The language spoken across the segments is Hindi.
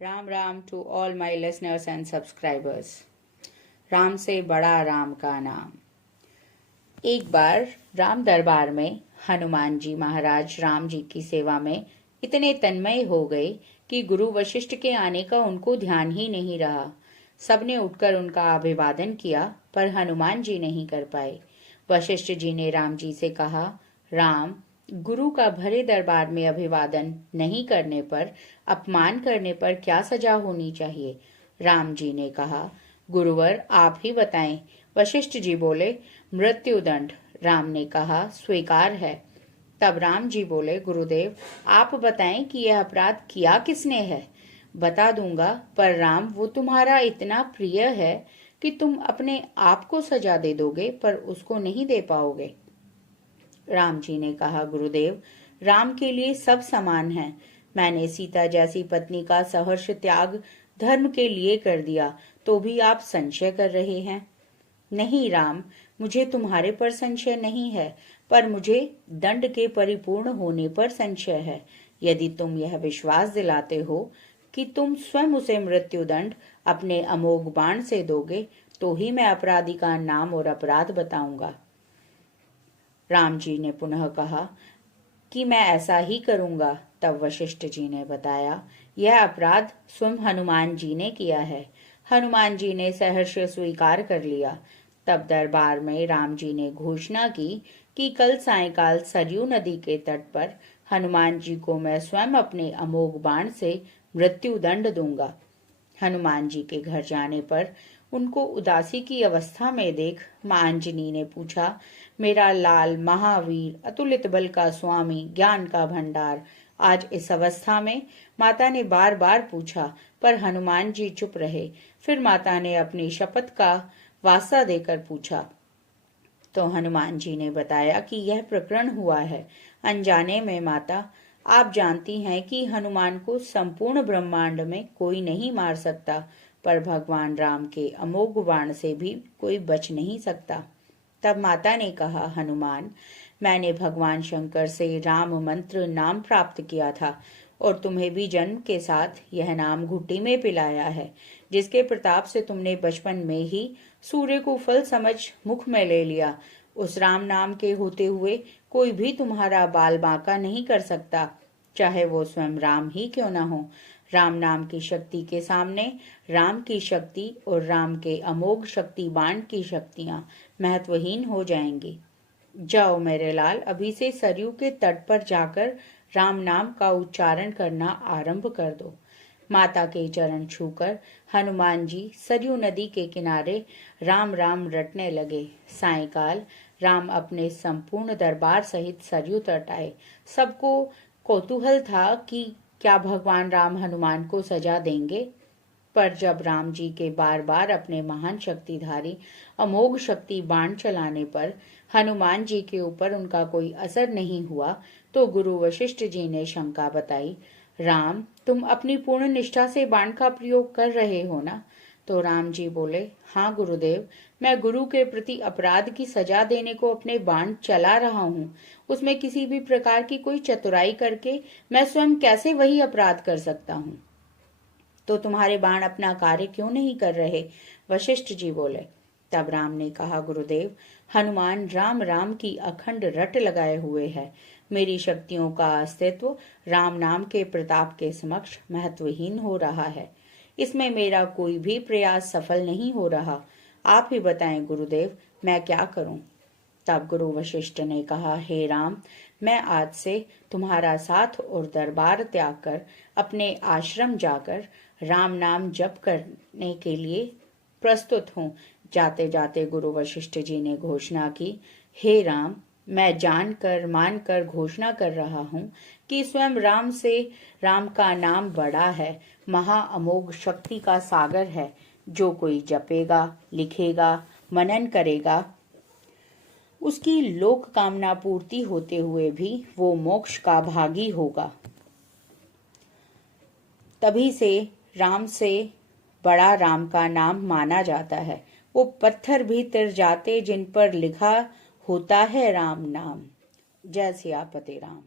Ram Ram to all my listeners and subscribers. Ram से बड़ा राम का नाम। एक बार राम दरबार में हनुमान जी महाराज राम जी की सेवा में इतने तन्मय हो गए कि गुरु वशिष्ठ के आने का उनको ध्यान ही नहीं रहा। सबने उठकर उनका अभिवादन किया, पर हनुमान जी नहीं कर पाए। वशिष्ठ जी ने राम जी से कहा, राम, गुरु का भरे दरबार में अभिवादन नहीं करने पर, अपमान करने पर क्या सजा होनी चाहिए? राम जी ने कहा, गुरुवर आप ही बताएं। वशिष्ठ जी बोले, मृत्युदंड। राम ने कहा, स्वीकार है। तब राम जी बोले, गुरुदेव आप बताएं कि यह अपराध किया किसने है? बता दूंगा, पर राम वो तुम्हारा इतना प्रिय है कि तुम अपने आप को सजा दे दोगे, पर उसको नहीं दे पाओगे। राम जी ने कहा, गुरुदेव राम के लिए सब समान हैं। मैंने सीता जैसी पत्नी का सहर्ष त्याग धर्म के लिए कर दिया, तो भी आप संशय कर रहे हैं। नहीं राम, मुझे तुम्हारे पर संशय नहीं है, पर मुझे दंड के परिपूर्ण होने पर संशय है। यदि तुम यह विश्वास दिलाते हो कि तुम स्वयं उसे मृत्युदंड अपने अमोघ बाण से दोगे, तो ही मैं अपराधी का नाम और अपराध बताऊंगा। राम जी ने पुनः कहा कि मैं ऐसा ही करूंगा। तब वशिष्ठ जी ने बताया, यह अपराध स्वयं हनुमान जी ने किया है। हनुमान जी ने सहर्ष स्वीकार कर लिया। तब दरबार में राम जी ने घोषणा की कि कल सायंकाल सरयू नदी के तट पर हनुमान जी को मैं स्वयं अपने अमोघ बाण से मृत्यु दंड दूंगा। हनुमान जी के घर जाने पर उनको उदासी की अवस्था में देख मां अंजनी ने पूछा, मेरा लाल महावीर, अतुलित बल का स्वामी, ज्ञान का भंडार आज इस अवस्था में? माता ने बार बार पूछा, पर हनुमान जी चुप रहे। फिर माता ने अपनी शपथ का वास्ता देकर पूछा, तो हनुमान जी ने बताया कि यह प्रकरण हुआ है। अनजाने में माता, आप जानती हैं कि हनुमान को संपूर्ण ब्रह्मांड में कोई नहीं मार सकता, पर भगवान राम के अमोघ बाण से भी कोई बच नहीं सकता। तब माता ने कहा, हनुमान, मैंने भगवान शंकर से राम मंत्र नाम प्राप्त किया था, और तुम्हें भी जन्म के साथ यह नाम घुट्टी में पिलाया है, जिसके प्रताप से तुमने बचपन में ही सूर्य को फल समझ मुख में ले लिया। उस राम नाम के होते हुए कोई भी तुम्हारा बाल बांका नहीं कर सकता, चाहे वो स्वयं राम ही क्यों न हो। राम नाम की शक्ति के सामने राम की शक्ति और राम के अमोघ शक्ति बाण की शक्तियां महत्वहीन हो जाएंगी। जाओ मेरे लाल, अभी से सरयू के तट पर जाकर राम नाम का उच्चारण करना आरंभ कर दो। माता के चरण छूकर हनुमान जी सरयू नदी के किनारे राम राम रटने लगे। सायंकाल राम अपने संपूर्ण दरबार सहित सरयू तट आए। सबको कौतूहल था कि क्या भगवान राम हनुमान को सजा देंगे। पर जब राम जी के बार बार अपने महान शक्तिधारी अमोघ शक्ति बाण चलाने पर हनुमान जी के ऊपर उनका कोई असर नहीं हुआ, तो गुरु वशिष्ठ जी ने शंका बताई, राम, तुम अपनी पूर्ण निष्ठा से बाण का प्रयोग कर रहे हो ना? तो राम जी बोले, हाँ गुरुदेव, मैं गुरु के प्रति अपराध की सजा देने को अपने बाण चला रहा हूँ। उसमें किसी भी प्रकार की कोई चतुराई करके मैं स्वयं कैसे वही अपराध कर सकता हूँ? तो तुम्हारे बाण अपना कार्य क्यों नहीं कर रहे? वशिष्ठ जी बोले। तब राम ने कहा, गुरुदेव, हनुमान राम राम की अखंड रट लगाए हुए है। मेरी शक्तियों का अस्तित्व राम नाम के प्रताप के समक्ष महत्वहीन हो रहा है। इसमें मेरा कोई भी प्रयास सफल नहीं हो रहा। आप ही बताएं गुरुदेव, मैं क्या करूं? तब गुरु वशिष्ठ ने कहा, हे राम, मैं आज से तुम्हारा साथ और दरबार त्याग कर अपने आश्रम जाकर राम नाम जप करने के लिए प्रस्तुत हूँ। जाते जाते गुरु वशिष्ठ जी ने घोषणा की, हे राम, मैं जानकर मानकर घोषणा कर रहा हूँ कि स्वयं राम से राम का नाम बड़ा है, महा अमोघ शक्ति का सागर है। जो कोई जपेगा, लिखेगा, मनन करेगा, उसकी लोक कामना पूर्ति होते हुए भी वो मोक्ष का भागी होगा। तभी से राम से बड़ा राम का नाम माना जाता है। वो पत्थर भी तिर जाते जिन पर लिखा होता है राम नाम। जय सियापति राम।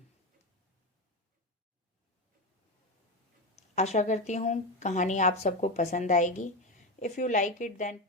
आशा करती हूँ कहानी आप सबको पसंद आएगी। If you like it then